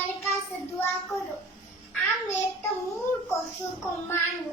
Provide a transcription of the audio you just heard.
तड़का से दुआ करो आम एक तो मूर्ख को मानो